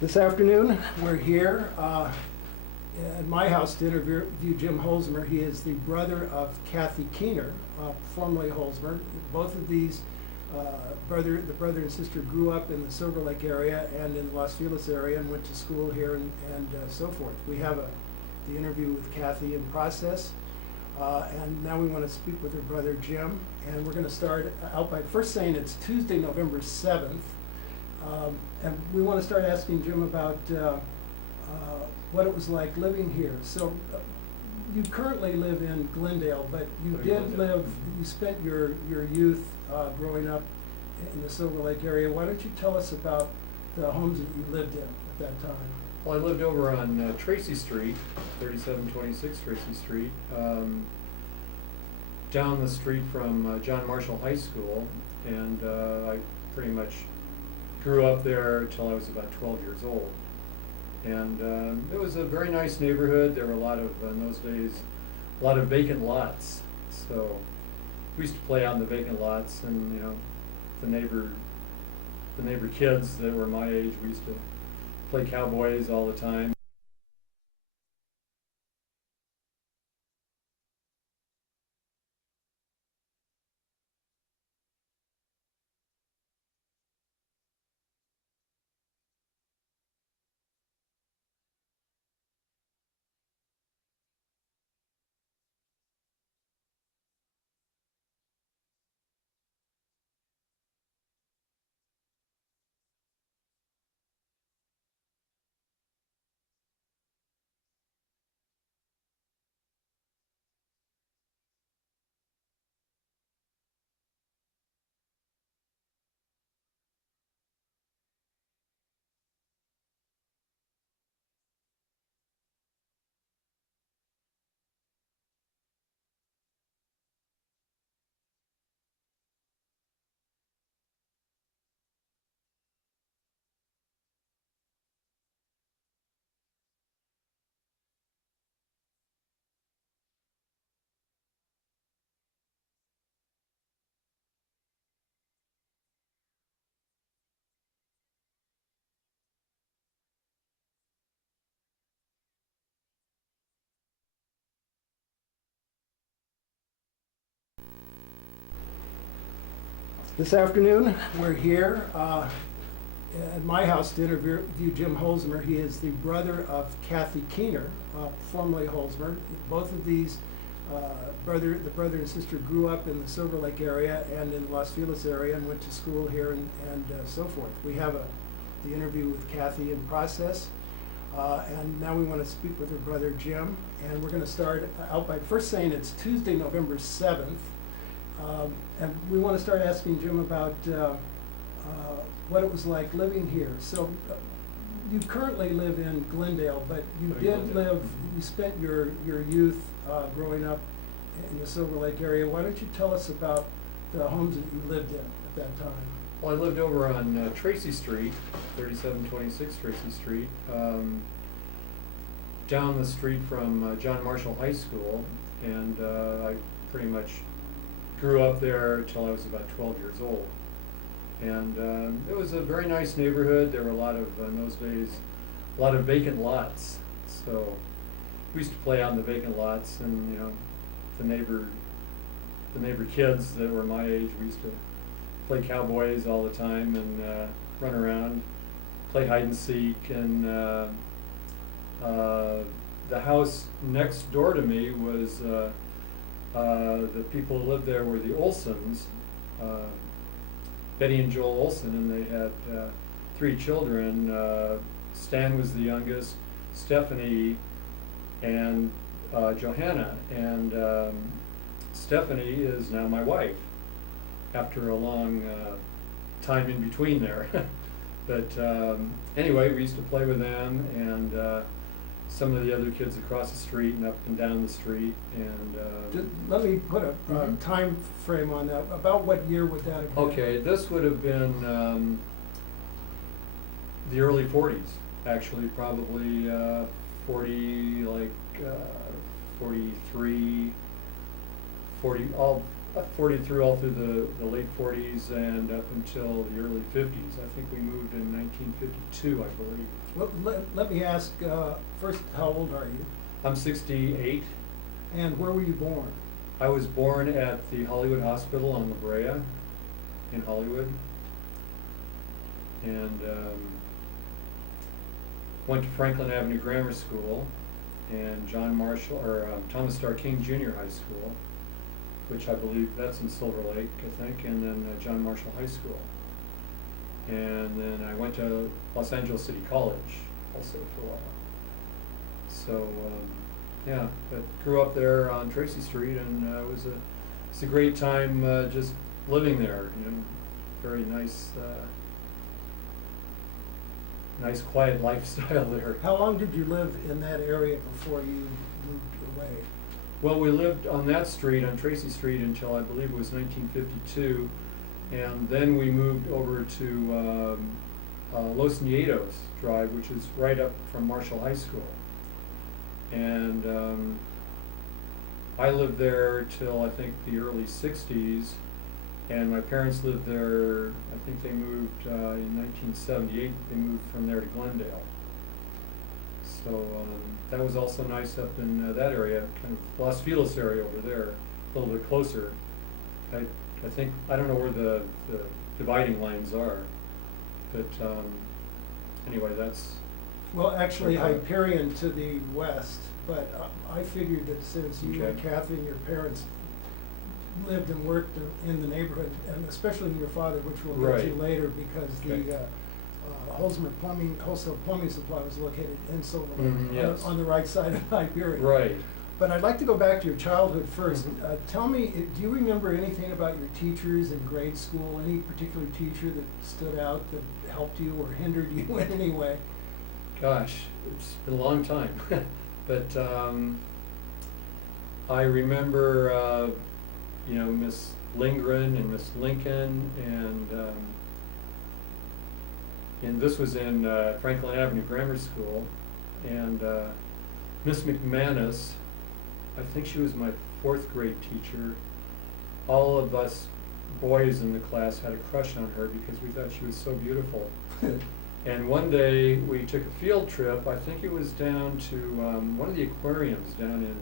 This afternoon, we're here at my house to interview Jim Holzemer. He is the brother of Kathy Keener, formerly Holzemer. Both of these, the brother and sister grew up in the Silver Lake area and in the Los Feliz area and went to school here and so forth. We have the interview with Kathy in process. And now we want to speak with her brother Jim. And we're going to start out by first saying it's Tuesday, November 7th. And we want to start asking Jim about what it was like living here. So you currently live in Glendale, but you you spent your youth growing up in the Silver Lake area. Why don't you tell us about the homes that you lived in at that time? Well, I lived over on Tracy Street, 3726 Tracy Street, down the street from John Marshall High School, and I pretty much grew up there until I was about 12 years old. And it was a very nice neighborhood. There were in those days, a lot of vacant lots. So we used to play out in the vacant lots, and the neighbor kids that were my age, we used to play cowboys all the time. This afternoon, we're here at my house to interview Jim Holzemer. He is the brother of Kathy Keener, formerly Holzemer. Both of these, the brother and sister grew up in the Silver Lake area and in the Los Feliz area and went to school here and so forth. We have the interview with Kathy in process. And now we want to speak with her brother Jim. And we're going to start out by first saying it's Tuesday, November 7th. And we want to start asking Jim about what it was like living here. So you currently live in Glendale, but you spent your youth growing up in the Silver Lake area. Why don't you tell us about the homes that you lived in at that time? Well, I lived over on Tracy Street, 3726 Tracy Street, down the street from John Marshall High School, and I pretty much grew up there until I was about 12 years old. And it was a very nice neighborhood. There were in those days, a lot of vacant lots. So we used to play out in the vacant lots, and the neighbor kids that were my age, we used to play cowboys all the time and run around, play hide and seek. And the house next door to me was the people who lived there were the Olsons, Betty and Joel Olson, and they had 3 children. Stan was the youngest, Stephanie, and Johanna. And Stephanie is now my wife, after a long time in between there. But anyway, we used to play with them, and some of the other kids across the street and up and down the street. And let me put a time frame on that. About what year would that have been? Okay, this would have been the early 40s, actually, probably 43, 40, through all through the late 40s and up until the early 50s. I think we moved in 1952, I believe. Well, let me ask, first, how old are you? I'm 68. And where were you born? I was born at the Hollywood Hospital on La Brea in Hollywood. And went to Franklin Avenue Grammar School and Thomas Starr King Junior High School, which I believe that's in Silver Lake, I think, and then John Marshall High School. And then I went to Los Angeles City College also for a while. So, yeah, but grew up there on Tracy Street, and it's a great time just living there, you know, very nice, nice quiet lifestyle there. How long did you live in that area before you moved away? Well, we lived on that street, on Tracy Street, until I believe it was 1952, and then we moved over to Los Nietos Drive, which is right up from Marshall High School. And I lived there till I think the early 60s, and my parents lived there, I think they moved in 1978, they moved from there to Glendale. So that was also nice up in that area, kind of Los Feliz area over there, a little bit closer. I think, I don't know where the dividing lines are, but anyway, that's... Well, actually, Hyperion to the west, but I figured that since you and Kathy and your parents lived and worked in the neighborhood, and especially your father, which we'll get to later, because the Holzemer wholesale plumbing supply was located in Silver Lake, yes. on the right side of Hyperion. Right. But I'd like to go back to your childhood first. Tell me, do you remember anything about your teachers in grade school? Any particular teacher that stood out, that helped you or hindered you in any way? Gosh, it's been a long time. But I remember, you know, Miss Lindgren and Miss Lincoln, and this was in Franklin Avenue Grammar School, and Miss McManus, I think she was my 4th grade teacher. All of us boys in the class had a crush on her because we thought she was so beautiful. And one day we took a field trip. I think it was down to one of the aquariums down in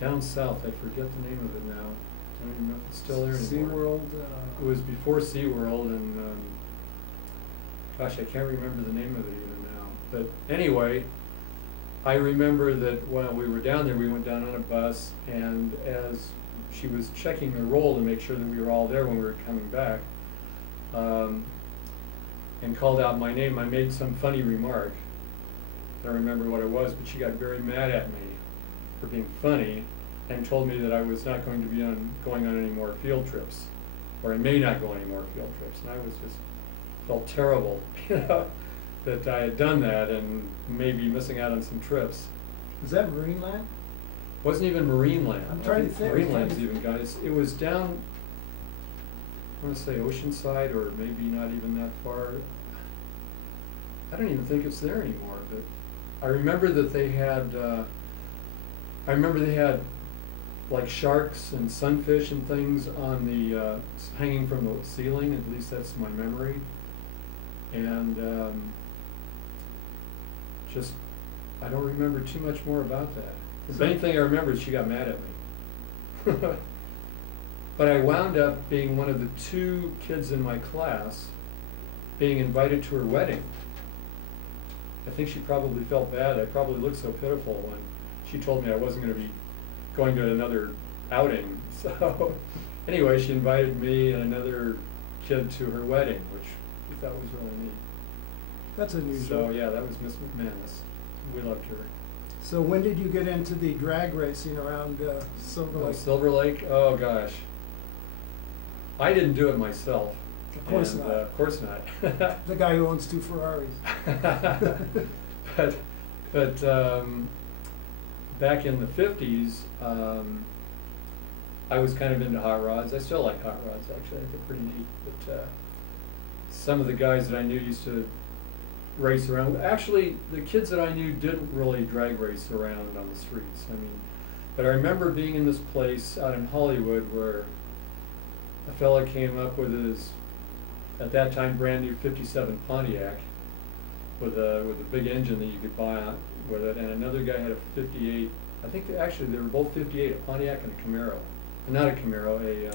down south. I forget the name of it now. I don't even know if it's still there anymore. SeaWorld? It was before SeaWorld, and gosh, I can't remember the name of it even now. But anyway, I remember that while we were down there, we went down on a bus, and as she was checking the roll to make sure that we were all there when we were coming back, and called out my name, I made some funny remark. I don't remember what it was, but she got very mad at me for being funny and told me that I was not going to be going on any more field trips, or I may not go any more field trips. And I was just felt terrible, you know, that I had done that and maybe missing out on some trips. Is that Marineland? Wasn't even Marineland. I'm trying to think. Marineland's even guys. It was down, I want to say Oceanside, or maybe not even that far. I don't even think it's there anymore, but I remember that they had, like sharks and sunfish and things on the, hanging from the ceiling, at least that's my memory. And just, I don't remember too much more about that. The main thing I remember is she got mad at me. But I wound up being one of the 2 kids in my class being invited to her wedding. I think she probably felt bad. I probably looked so pitiful when she told me I wasn't going to be going to another outing. So anyway, she invited me and another kid to her wedding, which we thought was really neat. That's unusual. So yeah, that was Miss McManus. We loved her. So when did you get into the drag racing around Silver Lake? Silver Lake? Oh gosh. I didn't do it myself. Of course not. Of course not. The guy who owns 2 Ferraris. but back in the 50s, I was kind of into hot rods. I still like hot rods, actually. I think they're pretty neat. But some of the guys that I knew used to race around. Actually, the kids that I knew didn't really drag race around on the streets. I mean, But I remember being in this place out in Hollywood where a fella came up with his, at that time, brand new '57 Pontiac with a big engine that you could buy with it, and another guy had a '58. I think actually they were both '58, a Pontiac and a Camaro. Not a Camaro, a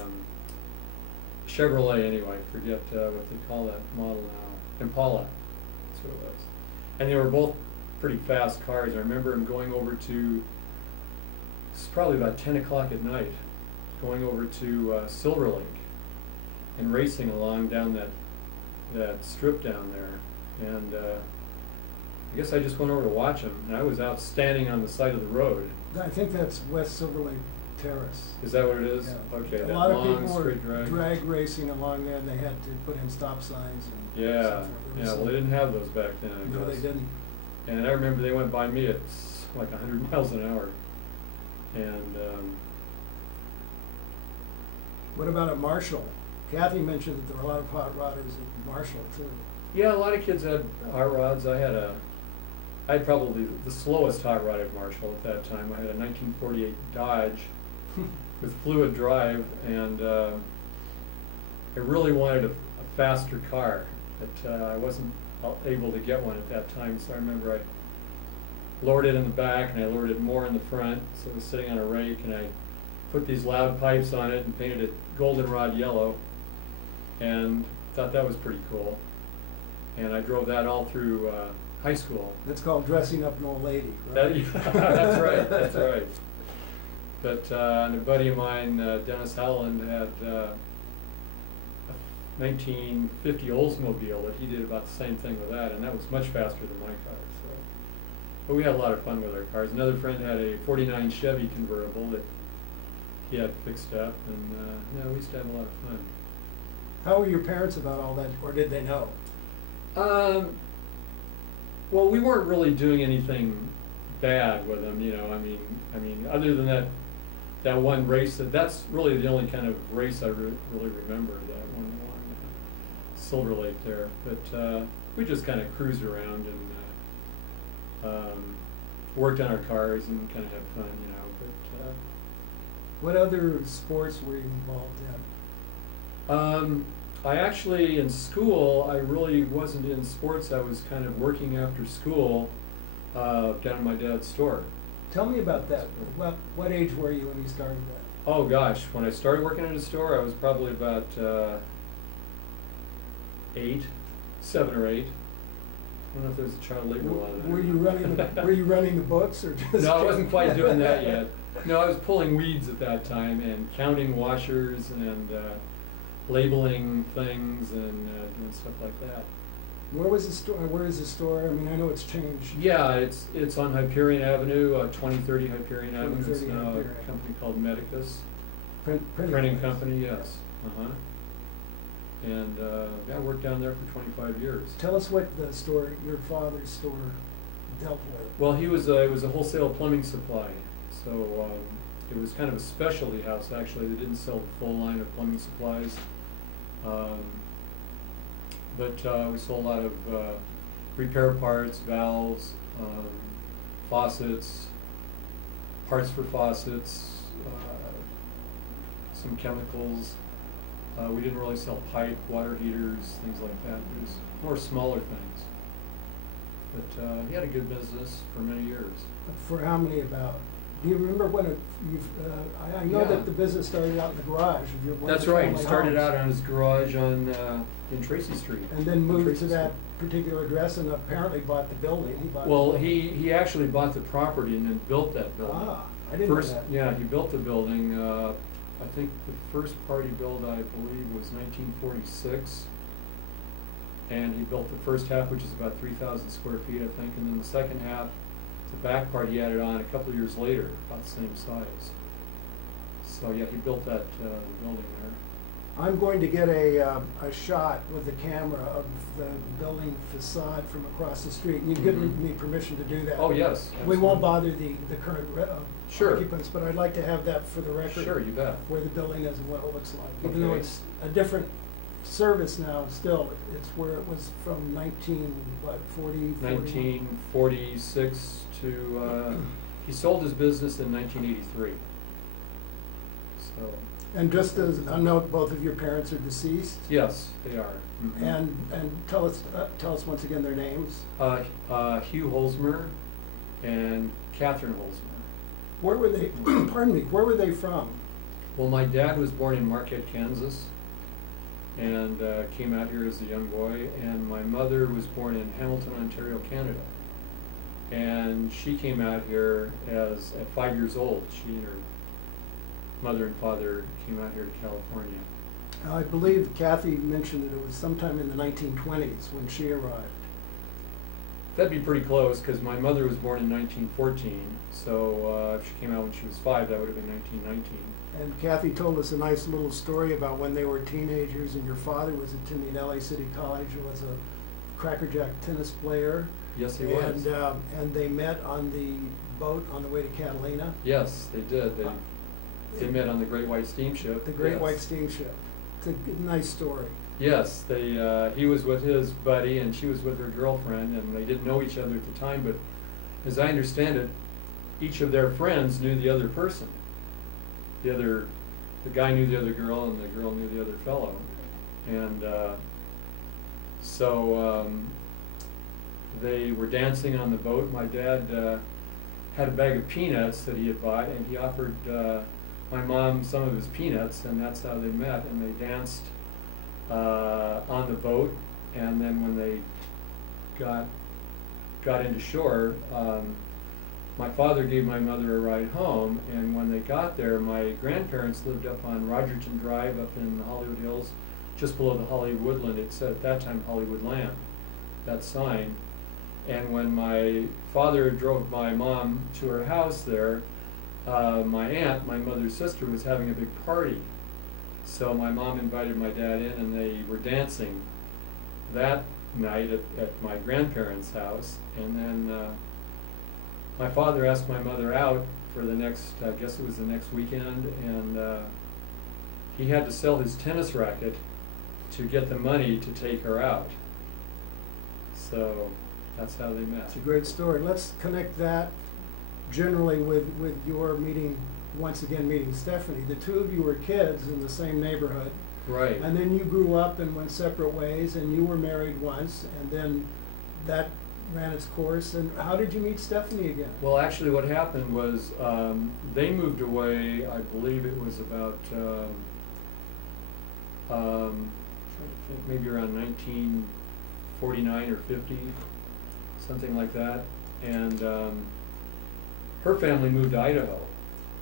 Chevrolet anyway. Forget what they call that model now. Impala. That's what it was. And they were both pretty fast cars. I remember him going over to, it's probably about 10 o'clock at night, going over to Silver Lake and racing along down that strip down there. And I guess I just went over to watch him, and I was out standing on the side of the road. I think that's West Silver Lake Terrace. Is that what it is? Yeah. Okay, A that lot of long people were straight drag. drag racing along there, and they had to put in stop signs and Yeah, so forth. There was well, they didn't have those back then, I No, they guess. didn't. And I remember they went by me at like 100 miles an hour. And What about at Marshall? Kathy mentioned that there were a lot of hot rodders at Marshall too. yeah, a lot of kids had hot rods. I had probably the slowest hot rod at Marshall at that time. I had a 1948 Dodge with fluid drive, and I really wanted a faster car, but I wasn't able to get one at that time. So I remember I lowered it in the back, and I lowered it more in the front, so it was sitting on a rake, and I put these loud pipes on it and painted it goldenrod yellow, and thought that was pretty cool. And I drove that all through high school. That's called dressing up an old lady, That, right? that's right, that's right. But and a buddy of mine, Dennis Howland, had a 1950 Oldsmobile that he did about the same thing with that, and that was much faster than my car. So, but we had a lot of fun with our cars. Another friend had a '49 Chevy convertible that he had fixed up, and yeah, we used to have a lot of fun. How were your parents about all that, or did they know? Well, we weren't really doing anything bad with them, you know. I mean, other than that one race, that's really the only kind of race I really remember. That one Silver Lake there. But we just kind of cruised around and worked on our cars and kind of had fun, you know. But What other sports were you involved in? I actually, in school, I really wasn't in sports. I was kind of working after school down in my dad's store. Tell me about that. What age were you when you started that? Oh gosh, when I started working at a store, I was probably about 7 or 8. I don't know if there's a child labor law there. Were you running the books or just? No, I wasn't quite doing that yet. No, I was pulling weeds at that time and counting washers and labeling things and doing stuff like that. Where was the store? Where is the store? I mean, I know it's changed. Yeah, it's on Hyperion Avenue, 2030 Hyperion Avenue. It's 2030 now a Hyperion. company called Medicus. Printing place. company, yes. And yeah, I worked down there for 25 years. Tell us what the store, your father's store, dealt with. Well, it was a wholesale plumbing supply, so it was kind of a specialty house actually. They didn't sell the full line of plumbing supplies, but we sold a lot of repair parts, valves, faucets, parts for faucets, some chemicals. We didn't really sell pipe, water heaters, things like that. It was more smaller things. But he had a good business for many years. For how many about? Do you remember when I know Yeah. that the business started out in the garage of your That's your right. family He started homes, out on his garage in Tracy Street. and then on moved Tracy to that Street. particular address and apparently bought the building. He bought Well, the building. he actually bought the property and then built that building. Ah, I didn't know First, that. yeah, he built the building. I think the first part he built, I believe, was 1946. And he built the first half, which is about 3,000 square feet, I think, and then the second half, the back part, he added on a couple of years later, about the same size. So yeah, he built that building there. I'm going to get a shot with the camera of the building facade from across the street. You've given Mhm. me permission to do that. Oh yes. We won't absolutely. bother the current Sure. occupants, but I'd like to have that for the record. Sure, you bet. Where the building is and what it looks like. Even though Okay. it's a different service now, still, it's where it was from 40? 1946 to He sold his business in 1983. So, And just as a note, both of your parents are deceased? yes, they are. Mhm. And tell us once again their names. Hugh Holzemer and Catherine Holzemer. Where were they, pardon me, where were they from? Well, my dad was born in Marquette, Kansas, and came out here as a young boy, and my mother was born in Hamilton, Ontario, Canada. And she came out here at 5 years old. She and her mother and father came out here to California. I believe Kathy mentioned that it was sometime in the 1920s when she arrived. That'd be pretty close, because my mother was born in 1914, so if she came out when she was 5, that would have been 1919. And Kathy told us a nice little story about when they were teenagers and your father was attending LA City College and was a crackerjack tennis player. Yes, he was. And they met on the boat on the way to Catalina. Yes, they did. They met on the Great White Steamship. The Great Yes. White Steamship. It's a nice story. Yes, he was with his buddy and she was with her girlfriend, and they didn't know each other at the time, but as I understand it, each of their friends knew the other person. The guy knew the other girl and the girl knew the other fellow. And so they were dancing on the boat. My dad had a bag of peanuts that he had bought, and he offered my mom some of his peanuts, and that's how they met. And they danced on the boat, and then when they got into shore, my father gave my mother a ride home, and when they got there, my grandparents lived up on Rogerton Drive up in the Hollywood Hills, just below the Hollywood Woodland. It said at that time Hollywood Land, that sign. And when my father drove my mom to her house there, my aunt, my mother's sister, was having a big party. So my mom invited my dad in, and they were dancing that night at my grandparents' house. And then my father asked my mother out for the next, I guess it was the next weekend, and he had to sell his tennis racket to get the money to take her out. So that's how they met. It's a great story. Let's connect that generally with your meeting, once again meeting Stephanie. The two of you were kids in the same neighborhood. Right. And then you grew up and went separate ways, and you were married once, and then that ran its course. And how did you meet Stephanie again? Well, actually what happened was they moved away, I believe it was about trying to think, maybe around 1949 or 50, something like that. And her family moved to Idaho.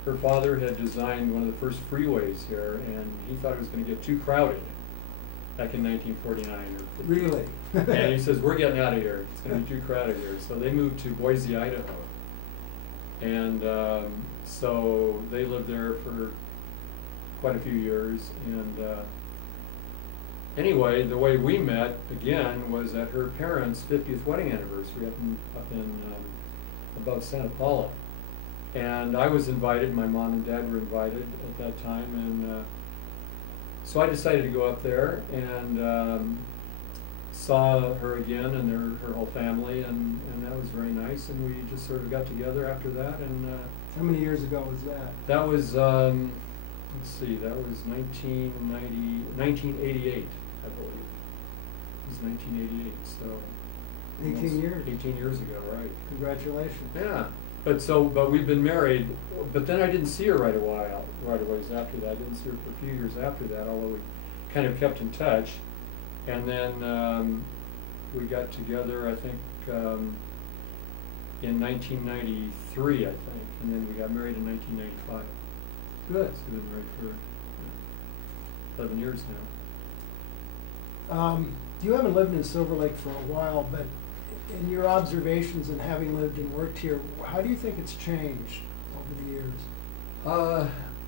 Her father had designed one of the first freeways here, and he thought it was going to get too crowded back in 1949 or 50. Really? And he says, we're getting out of here. It's going to be too crowded here. So they moved to Boise, Idaho. And so they lived there for quite a few years. And anyway, the way we met, again, was at her parents' 50th wedding anniversary up in above Santa Paula. And I was invited, my mom and dad were invited at that time. And so I decided to go up there and saw her again and her whole family, and that was very nice, and we just sort of got together after that. And How many years ago was that? that was, let's see, that was 1988, I believe. It was 1988, so. 18 almost years. 18 years ago, right. Congratulations. Yeah, but we've been married, but then I didn't see her right away after that. I didn't see her for a few years after that, although we kind of kept in touch. And then we got together, I think, in 1993, I think, and then we got married in 1995. Good. So we've been married for 11 years now. You haven't lived in Silver Lake for a while, but in your observations and having lived and worked here, how do you think it's changed over the years?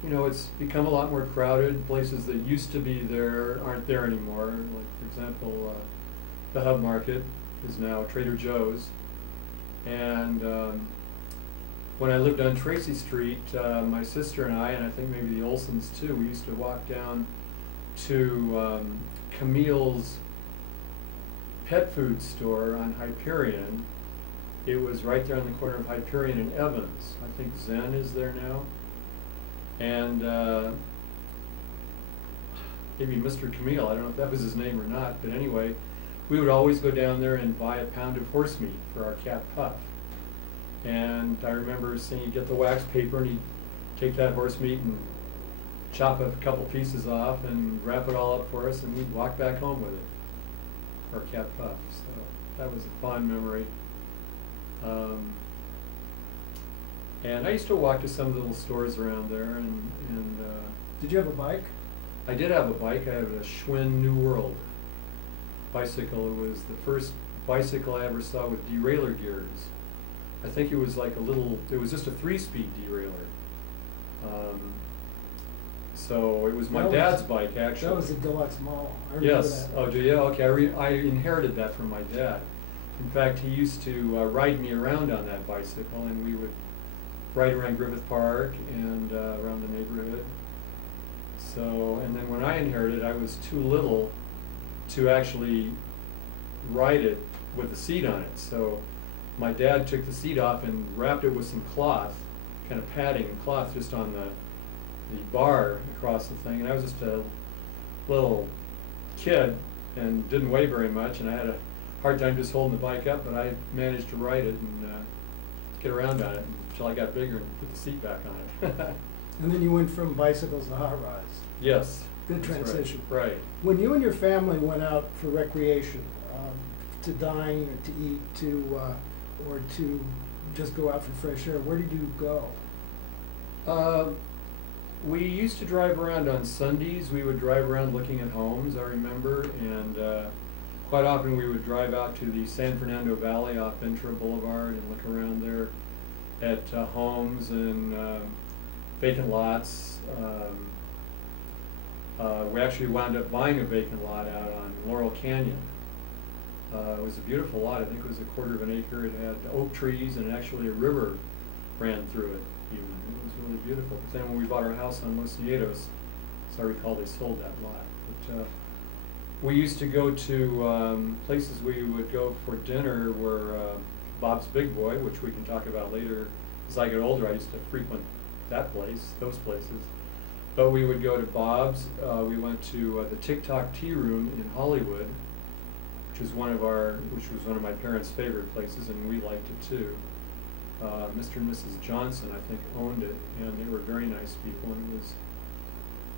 You know, it's become a lot more crowded. Places that used to be there aren't there anymore. Like, for example, the Hub Market is now Trader Joe's. And when I lived on Tracy Street, my sister and I think maybe the Olsons too, we used to walk down to Camille's pet food store on Hyperion, It was right there on the corner of Hyperion and Evans. I think Zen is there now. And maybe Mr. Camille, I don't know if that was his name or not, but anyway, we would always go down there and buy a pound of horse meat for our cat Puff. And I remember seeing he'd get the wax paper and he'd take that horse meat and chop a couple pieces off and wrap it all up for us, and we'd walk back home with it, our cat Puff. So that was a fond memory. And I used to walk to some of the little stores around there, and Did you have a bike? I did have a bike. I had a Schwinn New World bicycle. It was the first bicycle I ever saw with derailleur gears. I think it was like it was just a 3-speed derailleur. So it was my dad's bike, actually. That was a deluxe model. I remember Yes. that. Oh, do you? Okay. I inherited that from my dad. In fact, he used to ride me around on that bicycle, and we would ride around Griffith Park and around the neighborhood. So, and then when I inherited, I was too little to actually ride it with the seat on it. So my dad took the seat off and wrapped it with some cloth, kind of padding and cloth just on the bar across the thing. And I was just a little kid and didn't weigh very much, and I had a hard time just holding the bike up, but I managed to ride it and get around on it until I got bigger and put the seat back on it. And then you went from bicycles to hot rods. Yes. Good that's transition. Right. When you and your family went out for recreation, to dine or to eat, or to just go out for fresh air, where did you go? We used to drive around on Sundays. We would drive around looking at homes, I remember, and quite often we would drive out to the San Fernando Valley off Ventura Boulevard and look around there at homes and vacant lots. We actually wound up buying a vacant lot out on Laurel Canyon. It was a beautiful lot. I think it was 1/4 of an acre. It had oak trees and actually a river ran through it even. It was really beautiful. But then when we bought our house on Los Nietos, as I recall, they sold that lot. But we used to go to places we would go for dinner were Bob's Big Boy, which we can talk about later. As I get older, I used to frequent those places. But we would go to Bob's. We went to the TikTok Tea Room in Hollywood, which was one of my parents' favorite places, and we liked it too. Mr. and Mrs. Johnson, I think, owned it, and they were very nice people, and it was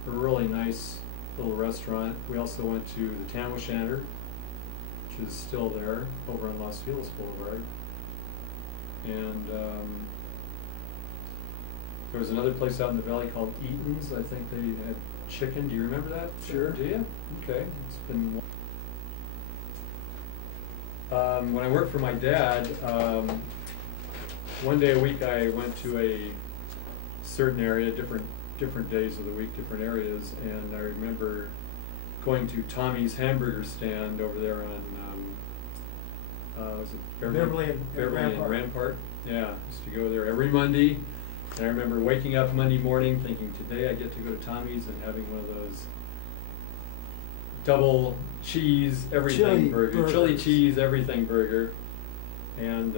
a really nice little restaurant. We also went to the Tam O'Shanter, which is still there, over on Los Feliz Boulevard. And there was another place out in the valley called Eaton's. I think they had chicken. Do you remember that? Sure. Do you? Okay. It's been. When I worked for my dad, one day a week I went to a certain area, different days of the week, different areas, and I remember going to Tommy's hamburger stand over there on was it Beverly and and Rampart. Rampart. Yeah, used to go there every Monday. And I remember waking up Monday morning thinking, today I get to go to Tommy's and having one of those double cheese everything burger, chili cheese everything burger, and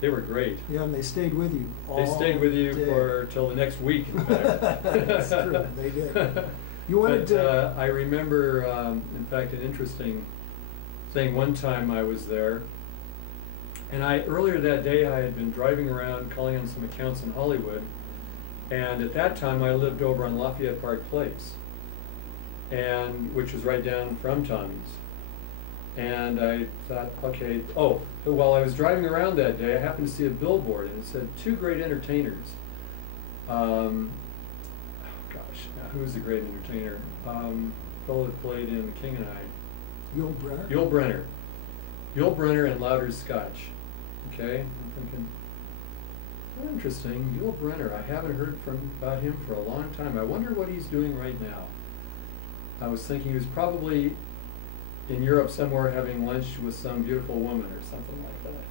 they were great. Yeah, and they stayed with you all They stayed with you day. till the next week, in fact. That's true, they did. You wanted to. I remember, in fact, an interesting thing. One time I was there, and earlier that day I had been driving around calling on some accounts in Hollywood, and at that time I lived over on Lafayette Park Place, and which was right down from Tommy's. And I thought, okay, while I was driving around that day, I happened to see a billboard, and it said 2 great entertainers. Now who was the great entertainer? Fellow that played in The King and I. Yul Brynner? Yul Brynner and Louder's Scotch. Okay, I'm thinking, interesting, Yul Brynner. I haven't heard about him for a long time. I wonder what he's doing right now. I was thinking he was probably in Europe somewhere having lunch with some beautiful woman or something like that.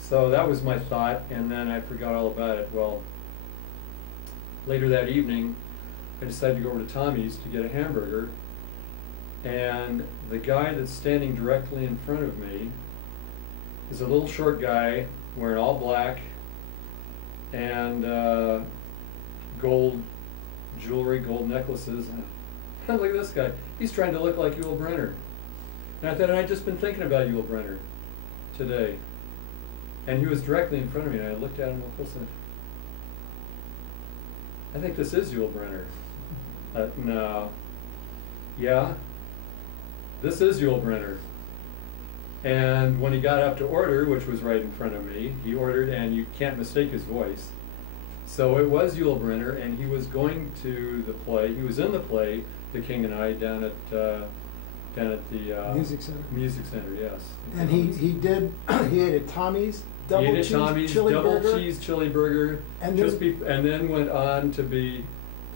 So that was my thought, and then I forgot all about it. Well, later that evening, I decided to go over to Tommy's to get a hamburger, and the guy that's standing directly in front of me is a little short guy wearing all black and gold jewelry, gold necklaces. And look at this guy. He's trying to look like Yul Brynner. And I thought, I'd just been thinking about Yul Brynner today. And he was directly in front of me, and I looked at him real close and I think this is Yul Brynner. No. Yeah, this is Yul Brynner. And when he got up to order, which was right in front of me, he ordered, and you can't mistake his voice. So it was Yul Brynner, and he was going to the play. He was in the play, The King and I, down at the Music Center. Music Center, yes. And he did, he ate at Tommy's, double cheese chili double burger. cheese chili burger, And and then went on to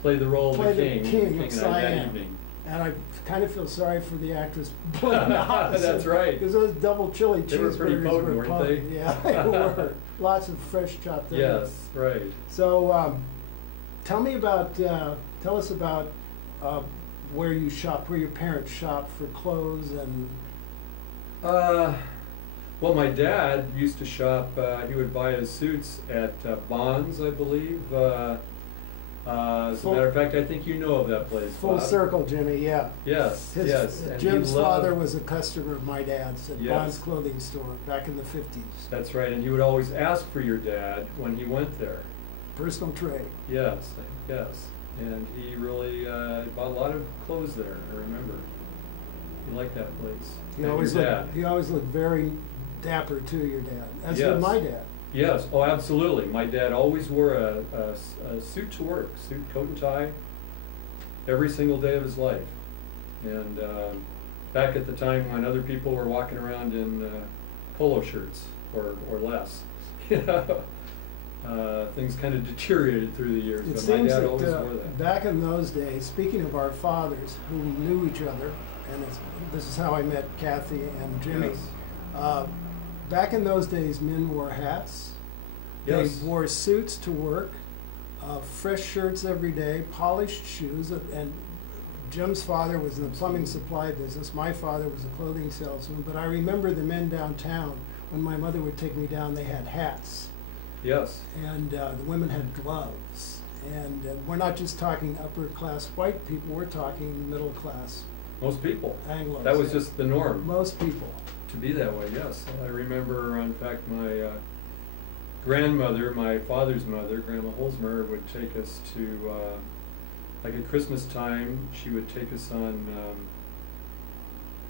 play the role of the King of and I that Siam. evening. And I kind of feel sorry for the actress pulling the opposite. That's right. Because those double chili They were pretty cheeseburgers potent, were weren't pumping. they? Yeah, they were. Lots of fresh chopped onions. Yes, right. So, tell us about where you shop, where your parents shop for clothes and. Well, my dad used to shop, he would buy his suits at Bonds, I believe. As a matter of fact, I think you know of that place, Full Bob. Circle, Jimmy, yeah. Yes, yes. And he Jim's loved- father was a customer of my dad's at Yes. Bond's Clothing Store back in the 50s. That's right, and he would always ask for your dad when he went there. Personal trade. Yes, yes. And he really bought a lot of clothes there, I remember. He liked that place. He And always your dad. looked, he always looked very dapper too, your dad, as did Yes. my dad. Yes, oh, absolutely. My dad always wore a suit to work, suit, coat and tie, every single day of his life. And back at the time when other people were walking around in polo shirts or less, you know, things kind of deteriorated through the years, It but my seems dad always that wore that. back in those days, speaking of our fathers who knew each other, and this is how I met Kathy and Jimmy. Yes. Back in those days, men wore hats. Yes. They wore suits to work, fresh shirts every day, polished shoes, and Jim's father was in the plumbing supply business. My father was a clothing salesman, but I remember the men downtown, when my mother would take me down, they had hats. Yes, And the women had gloves. And we're not just talking upper class white people, we're talking middle class most people. Anglos. That was yeah. just the norm, Most people. to be that way, yes. I remember, in fact, my grandmother, my father's mother, Grandma Holzemer, would take us to, like at Christmas time, she would take us on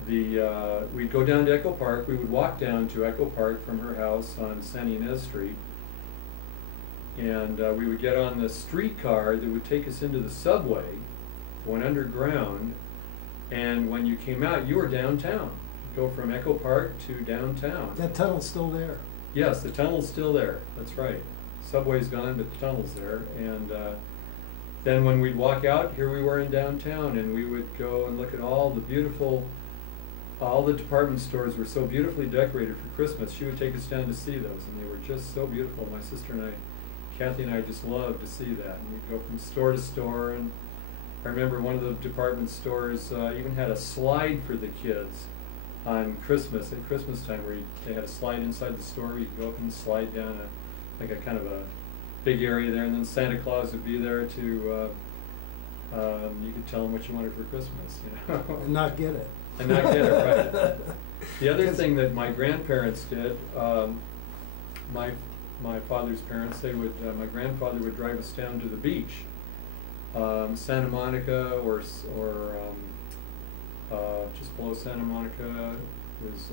we'd go down to Echo Park. We would walk down to Echo Park from her house on San Ynez Street. And we would get on the streetcar that would take us into the subway, went underground, and when you came out, you were downtown. Go from Echo Park to downtown. That tunnel's still there. Yes, the tunnel's still there, that's right. Subway's gone, but the tunnel's there. And then when we'd walk out, here we were in downtown, and we would go and look at all the department stores were so beautifully decorated for Christmas. She would take us down to see those, and they were just so beautiful. My sister and I, Kathy and I, just loved to see that. And we'd go from store to store, and I remember one of the department stores even had a slide for the kids on Christmas, at Christmas time, where they had a slide inside the store. You could go up and slide down a kind of a big area there, and then Santa Claus would be there to, you could tell him what you wanted for Christmas, you know. And not get it. And not get it, right. The other thing that my grandparents did, my father's parents, my grandfather would drive us down to the beach, Santa Monica or just below Santa Monica was,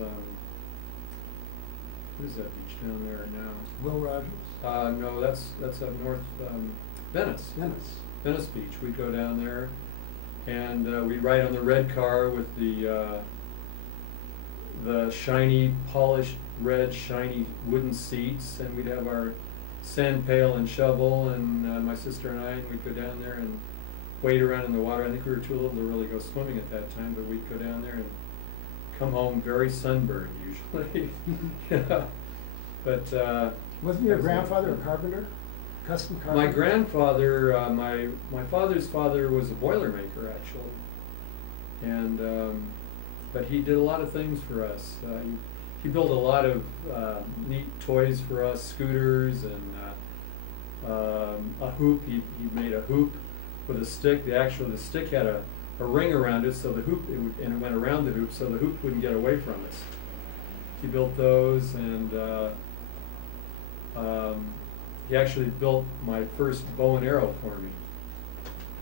what is that beach down there now? Will Rogers? No, that's up north, Venice. Venice. Beach. We'd go down there, and we'd ride on the red car with the shiny, polished, red, shiny wooden seats, and we'd have our sand pail and shovel, and my sister and I, and we'd go down there and wade around in the water. I think we were too little to really go swimming at that time, but we'd go down there and come home very sunburned usually. Yeah. But Wasn't your grandfather a carpenter? Custom carpenter? my grandfather, my father's father was a Boilermaker actually, and but he did a lot of things for us. he built a lot of neat toys for us, scooters and a hoop. He made a hoop with a stick. The stick had a ring around it, so the hoop, and it went around the hoop, so the hoop wouldn't get away from us. He built those, and he actually built my first bow and arrow for me,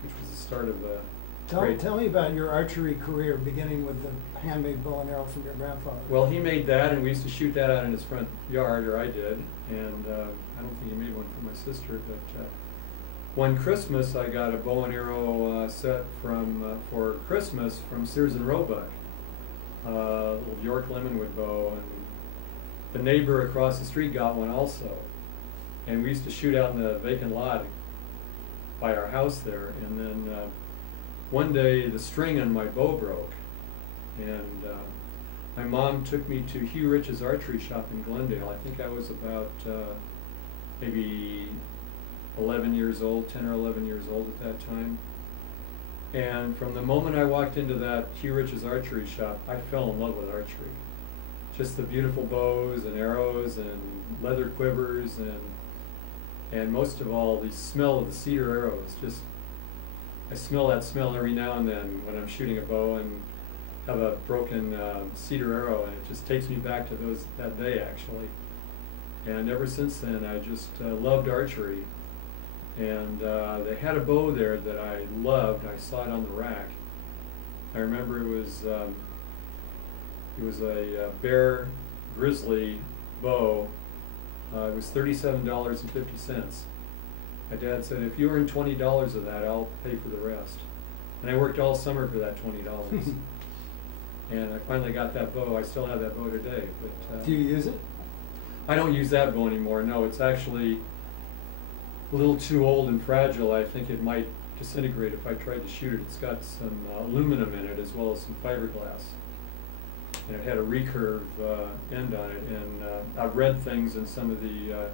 which was the start of a Tell me about your archery career, beginning with the handmade bow and arrow from your grandfather. Well, he made that, and we used to shoot that out in his front yard, or I did, and I don't think he made one for my sister, but one Christmas I got a bow and arrow set for Christmas from Sears and Roebuck, little York lemonwood bow, and the neighbor across the street got one also, and we used to shoot out in the vacant lot by our house there, and then one day the string on my bow broke, and my mom took me to Hugh Rich's archery shop in Glendale. I think I was about maybe 11 years old, 10 or 11 years old at that time. And from the moment I walked into that Hugh Rich's archery shop, I fell in love with archery. Just the beautiful bows and arrows and leather quivers, and most of all, the smell of the cedar arrows. Just, I smell that smell every now and then when I'm shooting a bow and have a broken cedar arrow, and it just takes me back to that day actually. And ever since then, I just loved archery. And they had a bow there that I loved. I saw it on the rack. I remember it was a Bear Grizzly bow. It was $37.50. My dad said, if you earn $20 of that, I'll pay for the rest. And I worked all summer for that $20. And I finally got that bow. I still have that bow today. But do you use it? I don't use that bow anymore. No, it's actually a little too old and fragile. I think it might disintegrate if I tried to shoot it. It's got some aluminum in it as well as some fiberglass. And it had a recurve end on it. And I've read things in some of the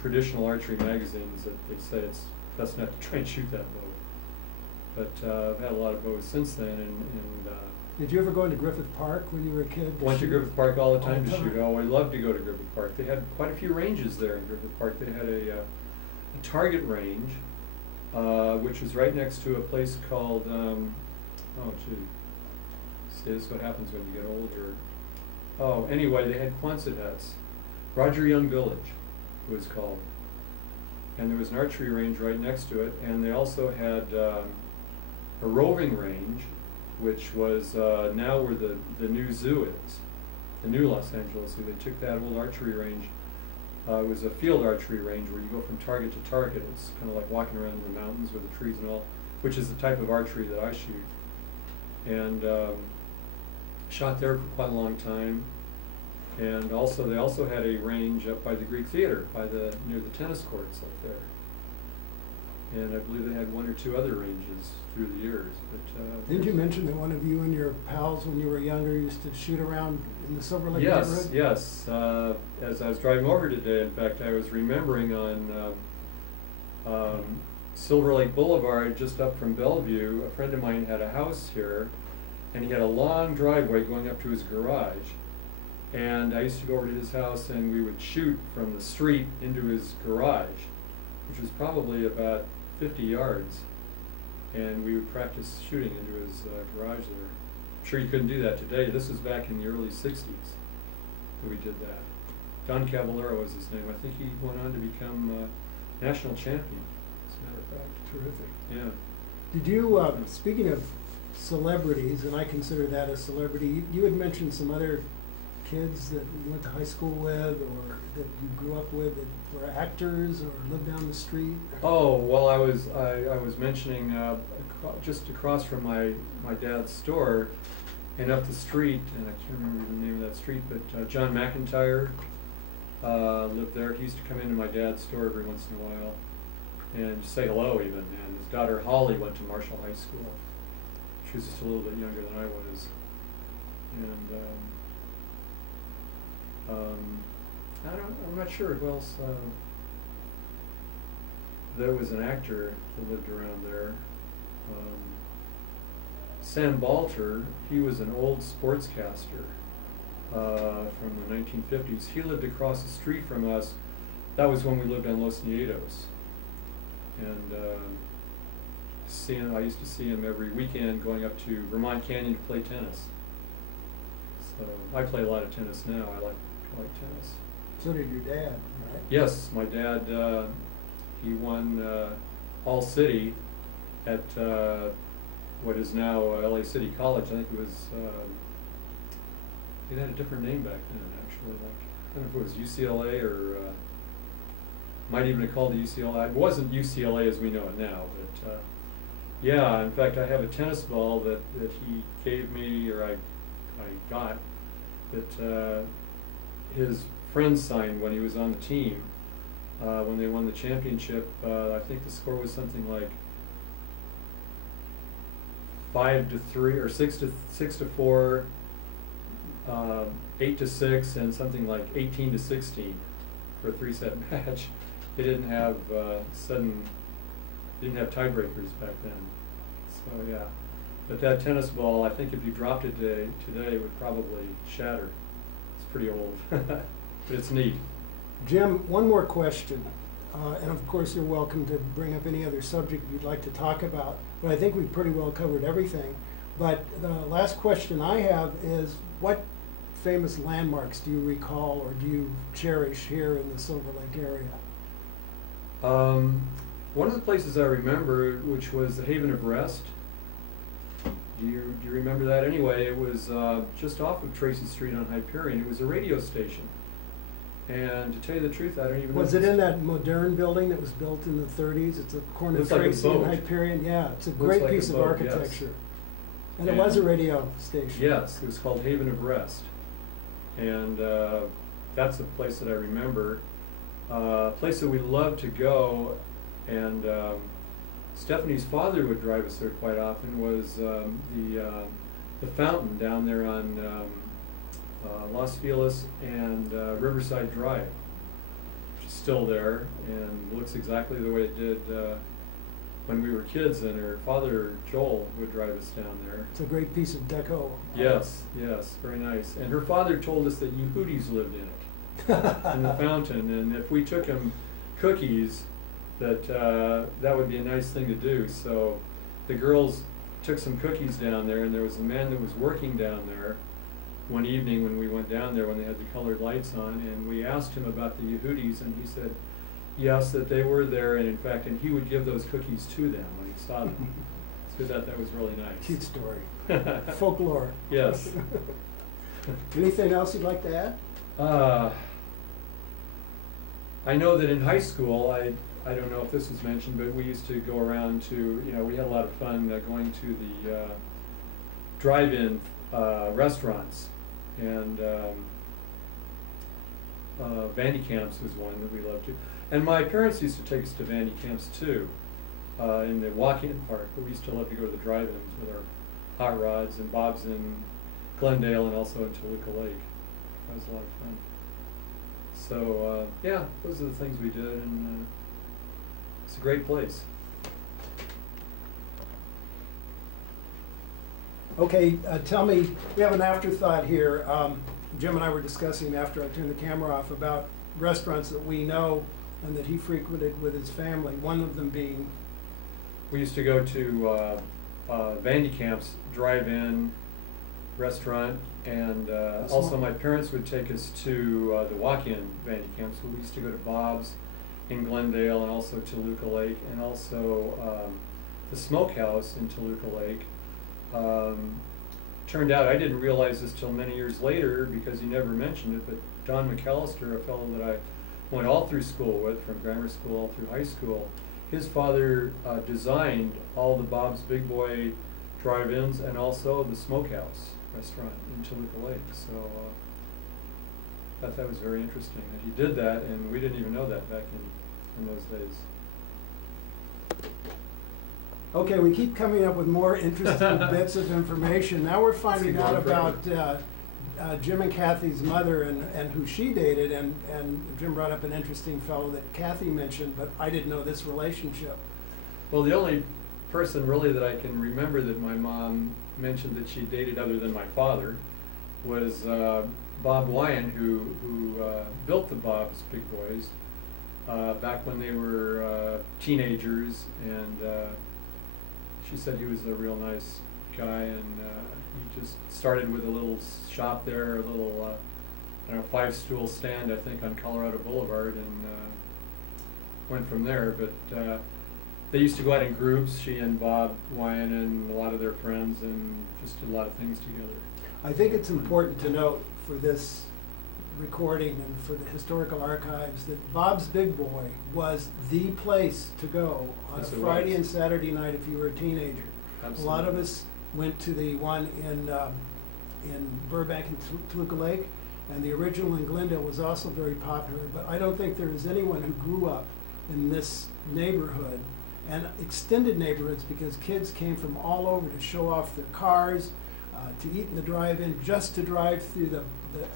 traditional archery magazines that they say it's best not to try and shoot that bow. But I've had a lot of bows since then. And did you ever go into Griffith Park when you were a kid? Went to Griffith Park all the All time the to time. shoot. Oh, I loved to go to Griffith Park. They had quite a few ranges there in Griffith Park. They had a target range, which was right next to a place called, see, this is what happens when you get older. Oh, anyway, they had Quonset huts. Roger Young Village, it was called. And there was an archery range right next to it, and they also had a roving range, which was now where the new zoo is, the new Los Angeles Zoo. They took that old archery range. It was a field archery range where you go from target to target. It's kind of like walking around in the mountains with the trees and all, which is the type of archery that I shoot. And shot there for quite a long time. And also, they also had a range up by the Greek Theater, near the tennis courts up there. And I believe they had one or two other ranges through the years. But Didn't you mention that one of you and your pals, when you were younger, used to shoot around in the Silver Lake neighborhood? Yes. As I was driving over today, in fact, I was remembering on Silver Lake Boulevard, just up from Bellevue, a friend of mine had a house here, and he had a long driveway going up to his garage. And I used to go over to his house, and we would shoot from the street into his garage, which was probably about 50 yards. And we would practice shooting into his garage there. I'm sure you couldn't do that today. This was back in the early 60s that we did that. Don Cavallero was his name. I think he went on to become national champion, as a matter of fact. Terrific. Yeah. Did you, speaking of celebrities, and I consider that a celebrity, you had mentioned some other kids that you went to high school with or that you grew up with that were actors or lived down the street? Oh, well, I was mentioning just across from my dad's store and up the street, and I can't remember the name of that street, but John McIntyre lived there. He used to come into my dad's store every once in a while and just say hello even. And his daughter Holly went to Marshall High School. She was just a little bit younger than I was. And I'm not sure who else. There was an actor who lived around there. Sam Balter, he was an old sportscaster from the 1950s. He lived across the street from us. That was when we lived on Los Nietos. And I used to see him every weekend going up to Vermont Canyon to play tennis. So I play a lot of tennis now. I like tennis. So did your dad, right? Yes, my dad, he won All City at what is now LA City College. I think it was, it had a different name back then, actually. Like, I don't know if it was UCLA or might even have called it UCLA. It wasn't UCLA as we know it now, but yeah, in fact, I have a tennis ball that he gave me, or I got, that his friend signed when he was on the team. When they won the championship, I think the score was something like 5-3 or 6-4, 8-6, and something like 18-16 for a 3-set match. They didn't have didn't have tiebreakers back then. So yeah, but that tennis ball, I think if you dropped it today, it would probably shatter. It's pretty old, but it's neat. Jim, one more question, and of course you're welcome to bring up any other subject you'd like to talk about, but I think we've pretty well covered everything. But the last question I have is, what famous landmarks do you recall or do you cherish here in the Silver Lake area? One of the places I remember, which was the Haven of Rest. Do you remember that? Anyway, it was just off of Tracy Street on Hyperion. It was a radio station. And to tell you the truth, I don't even know. Was it in that modern building that was built in the 30s? It's a corner of Looks like a Tracy and boat. Hyperion. Yeah, it's a Looks great like a piece of boat, architecture. yes. And it was a radio station. Yes, it was called Haven of Rest. And that's a place that I remember. A place that we loved to go, and Stephanie's father would drive us there quite often, was the fountain down there on Los Feliz and Riverside Drive, which is still there and looks exactly the way it did when we were kids, and her father, Joel, would drive us down there. It's a great piece of deco. Yes, very nice. And her father told us that Yehudis lived in it, in the fountain, and if we took him cookies, that would be a nice thing to do. So the girls took some cookies down there, and there was a man that was working down there one evening when we went down there when they had the colored lights on, and we asked him about the Yehudis, and he said yes, that they were there, and in fact, and he would give those cookies to them when he saw them. So that was really nice. Cute story. Folklore. Yes. Anything else you'd like to add? I know that in high school, I don't know if this was mentioned, but we used to go around to, we had a lot of fun going to the drive-in restaurants, and Vandy Kamps was one that we loved to. And my parents used to take us to Vandy Kamps too, in the walk-in park, but we used to love to go to the drive-ins with our hot rods and Bob's in Glendale and also in Toluca Lake. That was a lot of fun. So yeah, those are the things we did, and it's a great place. Okay, tell me, we have an afterthought here. Jim and I were discussing after I turned the camera off about restaurants that we know and that he frequented with his family, one of them being... We used to go to Vandy Kamps drive-in restaurant, and also my parents would take us to the walk-in Vandy Kamps. We used to go to Bob's in Glendale and also Toluca Lake, and also the Smokehouse in Toluca Lake. Turned out, I didn't realize this till many years later because he never mentioned it, but Don McAllister, a fellow that I went all through school with, from grammar school all through high school, his father designed all the Bob's Big Boy drive-ins and also the Smokehouse restaurant in Toluca Lake. So I thought that was very interesting that he did that, and we didn't even know that back in those days. Okay, we keep coming up with more interesting bits of information. Now we're finding out about Jim and Kathy's mother and who she dated, and Jim brought up an interesting fellow that Kathy mentioned, but I didn't know this relationship. Well, the only person really that I can remember that my mom mentioned that she dated other than my father was Bob Wyan, who built the Bob's Big Boys back when they were teenagers, and she said he was a real nice guy, and he just started with a little shop there, a little I don't know, 5-stool stand, I think, on Colorado Boulevard, and went from there. But they used to go out in groups, she and Bob Wyan and a lot of their friends, and just did a lot of things together. I think it's important to note for this recording and for the historical archives that Bob's Big Boy was the place to go on Yes, a it Friday was. and Saturday night if you were a teenager. Absolutely. A lot of us went to the one in Burbank and Toluca Lake, and the original in Glendale was also very popular, but I don't think there is anyone who grew up in this neighborhood and extended neighborhoods, because kids came from all over to show off their cars, to eat in the drive-in, just to drive through the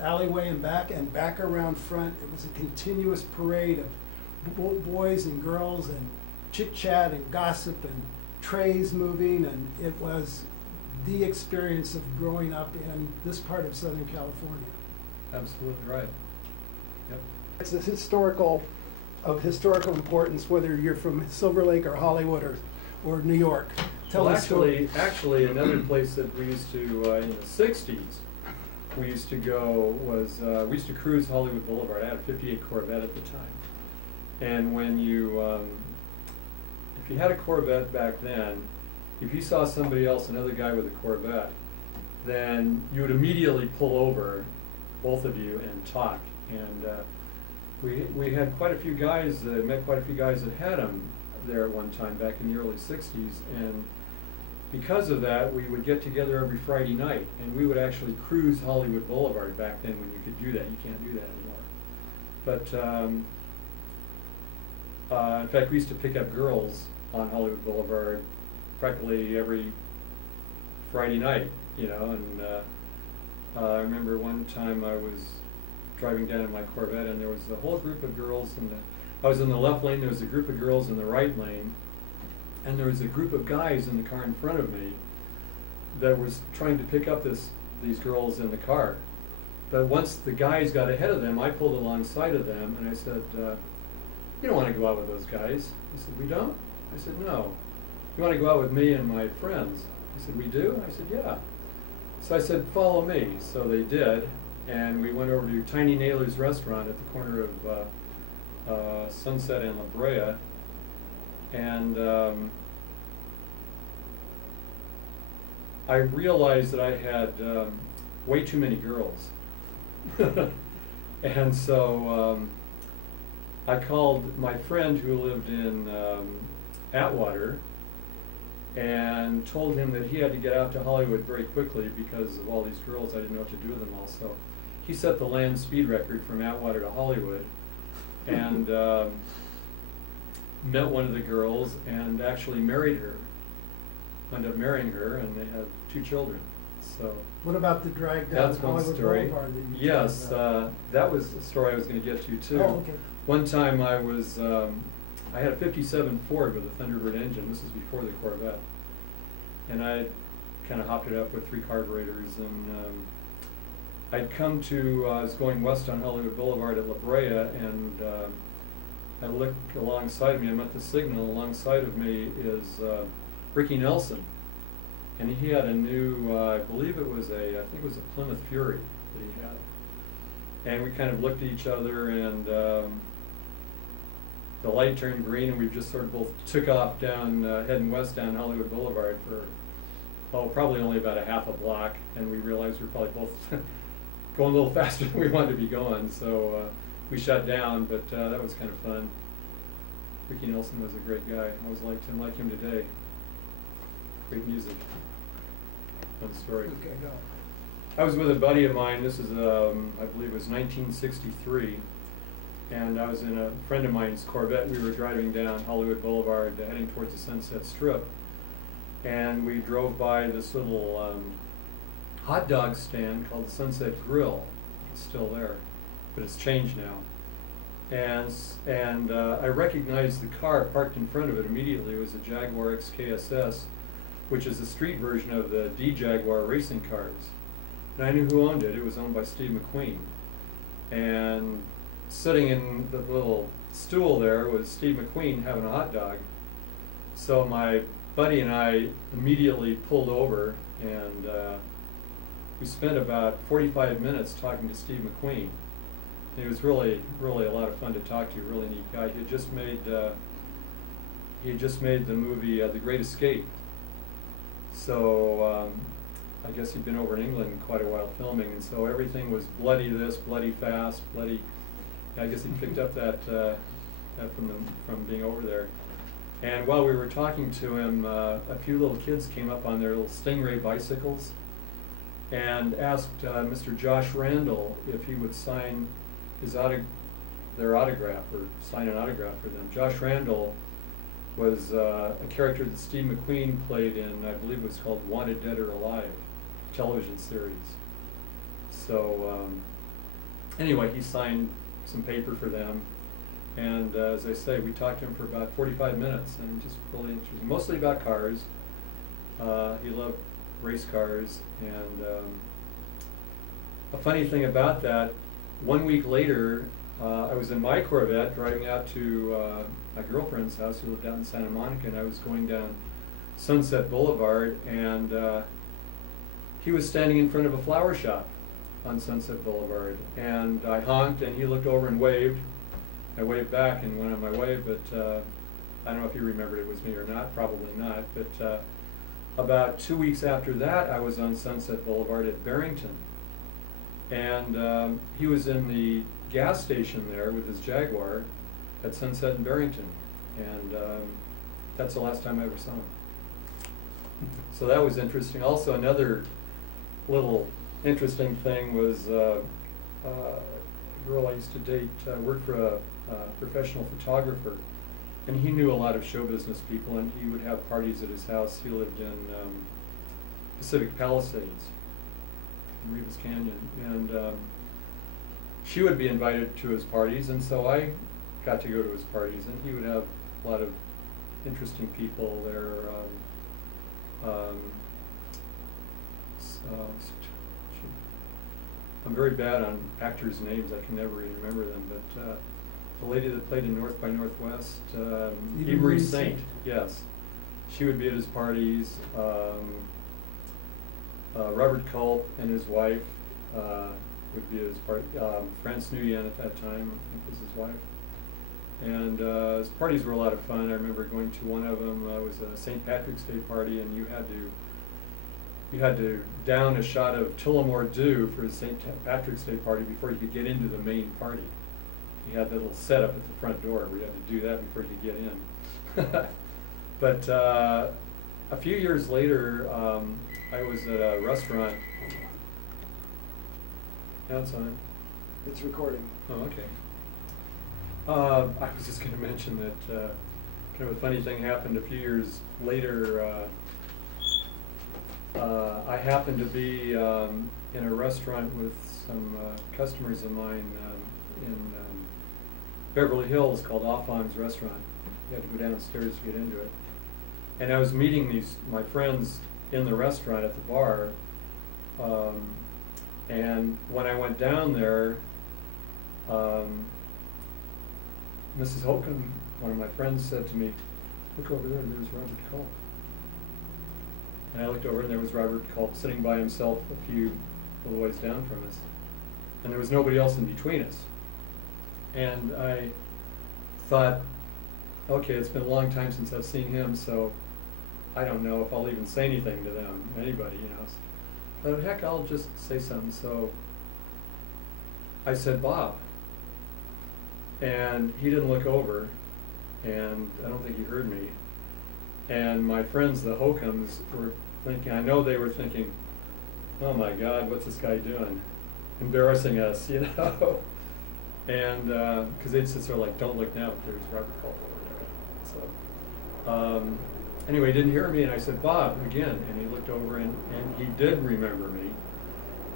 alleyway and back around front. It was a continuous parade of boys and girls and chit-chat and gossip and trays moving, and it was the experience of growing up in this part of Southern California. Absolutely right. Yep. It's a historical importance, whether you're from Silver Lake or Hollywood or New York. Tell Well, the story. actually, another place that we used to, in the 60s, we used to go was, we used to cruise Hollywood Boulevard. I had a 58 Corvette at the time. And when you, if you had a Corvette back then, if you saw somebody else, another guy with a Corvette, then you would immediately pull over, both of you, and talk. And we had quite a few guys, met quite a few guys that had them there at one time back in the early 60s. And because of that, we would get together every Friday night, and we would actually cruise Hollywood Boulevard back then when you could do that. You can't do that anymore. But in fact, we used to pick up girls on Hollywood Boulevard practically every Friday night, you know. And I remember one time I was driving down in my Corvette, and there was a whole group of girls I was in the left lane, there was a group of girls in the right lane, and there was a group of guys in the car in front of me that was trying to pick up these girls in the car. But once the guys got ahead of them, I pulled alongside of them, and I said, you don't want to go out with those guys. He said, we don't? I said, no. You want to go out with me and my friends? He said, we do? I said, yeah. So I said, follow me. So they did, and we went over to Tiny Naylor's restaurant at the corner of Sunset and La Brea, and I realized that I had way too many girls. And so I called my friend who lived in Atwater and told him that he had to get out to Hollywood very quickly because of all these girls. I didn't know what to do with them all. So he set the land speed record from Atwater to Hollywood, and met one of the girls and actually married her. Ended up marrying her, and they have 2 children. So What about the drag down that's one Hollywood story. Boulevard that you told Yes, about? that was the story I was going to get to too. Oh, okay. One time I was, I had a '57 Ford with a Thunderbird engine. This was before the Corvette, and I kind of hopped it up with 3 carburetors, and I'd come to, I was going west on Hollywood Boulevard at La Brea, and I looked alongside of me, I'm at the signal, alongside of me is Ricky Nelson. And he had a new, I believe it was I think it was a Plymouth Fury that he had. And we kind of looked at each other, and the light turned green, and we just sort of both took off down, heading west down Hollywood Boulevard for, probably only about a half a block, and we realized we were probably both going a little faster than we wanted to be going, so we shut down, but that was kind of fun. Ricky Nelson was a great guy. I always liked him, like him today. Great music. Fun story. Okay, go. I was with a buddy of mine, this is, I believe it was 1963, and I was in a friend of mine's Corvette. We were driving down Hollywood Boulevard, heading towards the Sunset Strip, and we drove by this little hot dog stand called the Sunset Grill. It's still there, but it's changed now. And I recognized the car parked in front of it immediately. It was a Jaguar XKSS, which is the street version of the D Jaguar racing cars. and I knew who owned it. It was owned by Steve McQueen. And sitting in the little stool there was Steve McQueen having a hot dog. So my buddy and I immediately pulled over, and we spent about 45 minutes talking to Steve McQueen. He was really, really a lot of fun to talk to. Really neat guy. He had just made the movie The Great Escape. So I guess he'd been over in England quite a while filming, and so everything was bloody this, bloody fast, bloody. I guess he picked up that from being over there. And while we were talking to him, a few little kids came up on their little Stingray bicycles and asked Mr. Josh Randall if he would sign their autograph, or sign an autograph for them. Josh Randall was a character that Steve McQueen played in, I believe it was called Wanted Dead or Alive, television series. So anyway, he signed some paper for them. And as I say, we talked to him for about 45 minutes, and just really interesting, mostly about cars. He loved race cars, and a funny thing about that, 1 week later, I was in my Corvette driving out to my girlfriend's house, who lived out in Santa Monica, and I was going down Sunset Boulevard, and he was standing in front of a flower shop on Sunset Boulevard, and I honked, and he looked over and waved. I waved back and went on my way, but I don't know if he remembered it was me or not, probably not. But about 2 weeks after that, I was on Sunset Boulevard at Barrington. And he was in the gas station there with his Jaguar at Sunset and Barrington. And that's the last time I ever saw him. So that was interesting. Also, another little interesting thing was a girl I used to date worked for a professional photographer, and he knew a lot of show business people, and he would have parties at his house. He lived in Pacific Palisades in Rivas Canyon, and she would be invited to his parties, and so I got to go to his parties, and he would have a lot of interesting people there. I'm very bad on actors' names. I can never even remember them. But the lady that played in North by Northwest, Eva Marie Saint, yes, she would be at his parties. Robert Culp and his wife would be at his party. France Nguyen at that time, I think, was his wife. And his parties were a lot of fun. I remember going to one of them. It was a St. Patrick's Day party, and you had to down a shot of Tullamore Dew for his St. Patrick's Day party before you could get into the main party. You had that little setup at the front door where you had to do that before you could get in. But a few years later, I was at a restaurant. Now it's on. It's recording. Oh, okay. I was just going to mention that kind of a funny thing happened a few years later. I happened to be in a restaurant with some customers of mine in Beverly Hills called Offong's Restaurant. You had to go downstairs to get into it. And I was meeting my friends in the restaurant at the bar. And when I went down there, Mrs. Holcomb, one of my friends, said to me, "Look over there, there's Robert Culp." And I looked over, and there was Robert Culp sitting by himself a few little ways down from us. And there was nobody else in between us. And I thought, okay, it's been a long time since I've seen him, so I don't know if I'll even say anything to them, anybody, you know. But heck, I'll just say something. So I said, "Bob." And he didn't look over, and I don't think he heard me. And my friends, the Holcombs, were thinking, I know they were thinking, "Oh my God, what's this guy doing? Embarrassing us," you know? And, because they'd just sort of like, "Don't look now, but there's Robert Culp over there." So, anyway, he didn't hear me, and I said, "Bob," again, and he looked over, and he did remember me.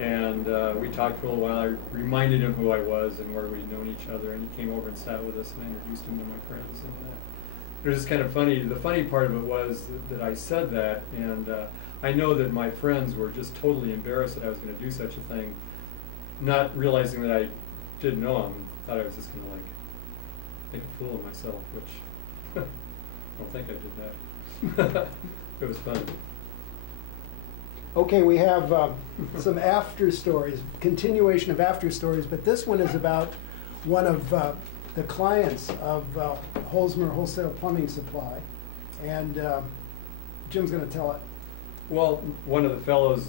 And we talked for a little while. I reminded him who I was and where we'd known each other, and he came over and sat with us, and I introduced him to my friends. And it was just kind of funny. The funny part of it was that I said that, and I know that my friends were just totally embarrassed that I was going to do such a thing, not realizing that I didn't know him. Thought I was just going to like make a fool of myself, which I don't think I did that. It was fun. Okay, we have some after stories, continuation of after stories, but this one is about one of the clients of Holzemer Wholesale Plumbing Supply, and Jim's going to tell it. Well, one of the fellows,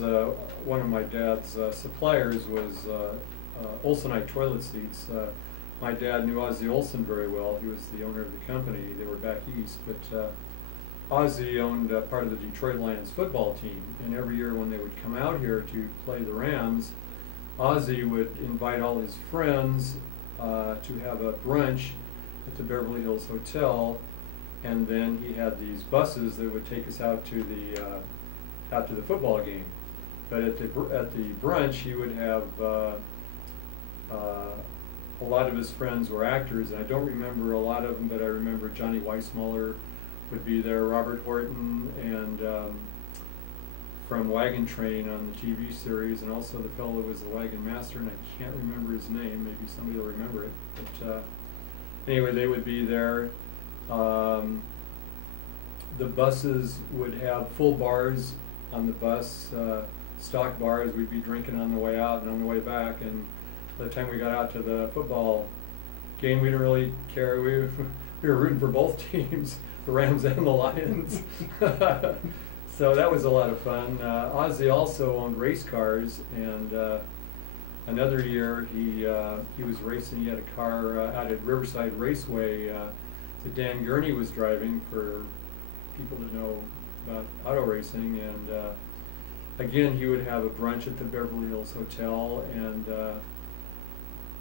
one of my dad's suppliers was Olsenite toilet seats. My dad knew Ozzie Olsen very well. He was the owner of the company. They were back east, but Ozzie owned part of the Detroit Lions football team, and every year when they would come out here to play the Rams, Ozzie would invite all his friends to have a brunch at the Beverly Hills Hotel, and then he had these buses that would take us out to the football game. But at the brunch, he would have a lot of his friends were actors, and I don't remember a lot of them, but I remember Johnny Weissmuller would be there, Robert Horton, and from Wagon Train on the TV series, and also the fellow that was the Wagon Master, and I can't remember his name. Maybe somebody will remember it. But anyway, they would be there. The buses would have full bars on the bus, stock bars. We'd be drinking on the way out and on the way back, and by the time we got out to the football game, we didn't really care. We were rooting for both teams, the Rams and the Lions. So that was a lot of fun. Ozzie also owned race cars, and another year he was racing. He had a car out at Riverside Raceway that Dan Gurney was driving, for people that know about auto racing. And again, he would have a brunch at the Beverly Hills Hotel,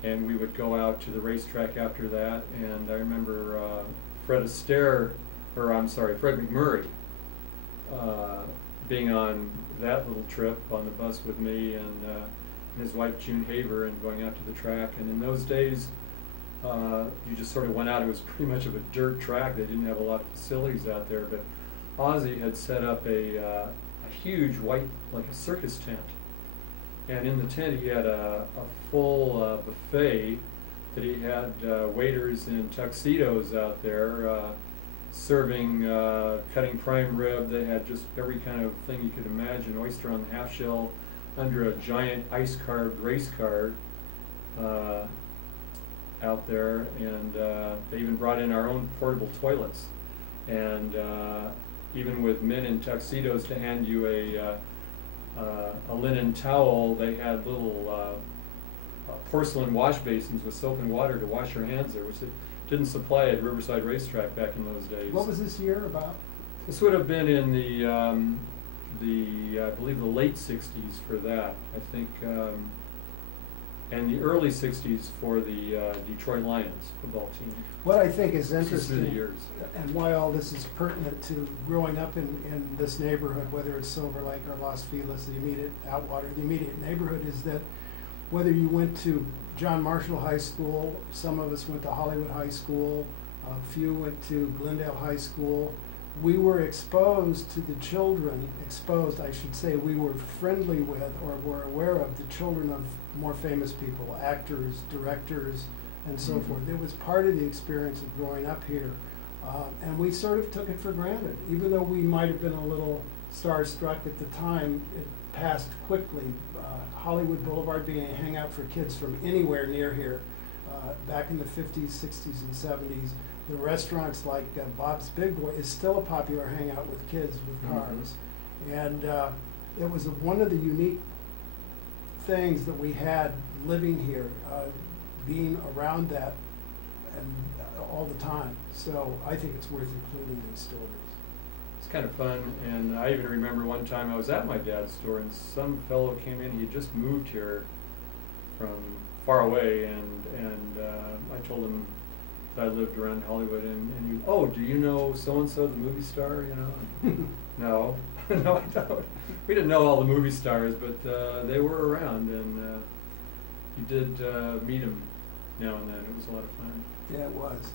and we would go out to the racetrack after that. And I remember Fred McMurray being on that little trip on the bus with me, and his wife June Haver, and going out to the track. And in those days, you just sort of went out. It was pretty much of a dirt track. They didn't have a lot of facilities out there, but Ozzie had set up a huge white, like a circus tent. And in the tent he had a full buffet that he had waiters in tuxedos out there serving, cutting prime rib. They had just every kind of thing you could imagine, oyster on the half shell under a giant ice-carved race car out there. And they even brought in our own portable toilets. And even with men in tuxedos to hand you a linen towel, they had little porcelain wash basins with soap and water to wash your hands there, which they didn't supply at Riverside Racetrack back in those days. What was this year about? This would have been in I believe the late 60s for that, I think, and the early 60s for the Detroit Lions football team. What I think is This is interesting, through the years. and why all this is pertinent to growing up in this neighborhood, whether it's Silver Lake or Los Feliz, the immediate Outwater, the immediate neighborhood, is that whether you went to John Marshall High School, some of us went to Hollywood High School, a few went to Glendale High School, we were exposed to the children, we were friendly with or were aware of the children of more famous people, actors, directors, and so Mhm. forth. It was part of the experience of growing up here. And we sort of took it for granted. Even though we might have been a little starstruck at the time, it passed quickly. Hollywood Boulevard being a hangout for kids from anywhere near here. Back in the 50s, 60s, and 70s, the restaurants like Bob's Big Boy is still a popular hangout with kids with cars. And it was one of the unique things that we had living here, being around that and all the time. So I think it's worth including these stories. It's kind of fun, and I even remember one time I was at my dad's store, and some fellow came in. He just moved here from far away, and I told him that I lived around Hollywood, and he, oh, do you know so-and-so, the movie star, you know? No, no, I don't. We didn't know all the movie stars, but they were around, and you did meet him now and then. It was a lot of fun. Yeah, it was.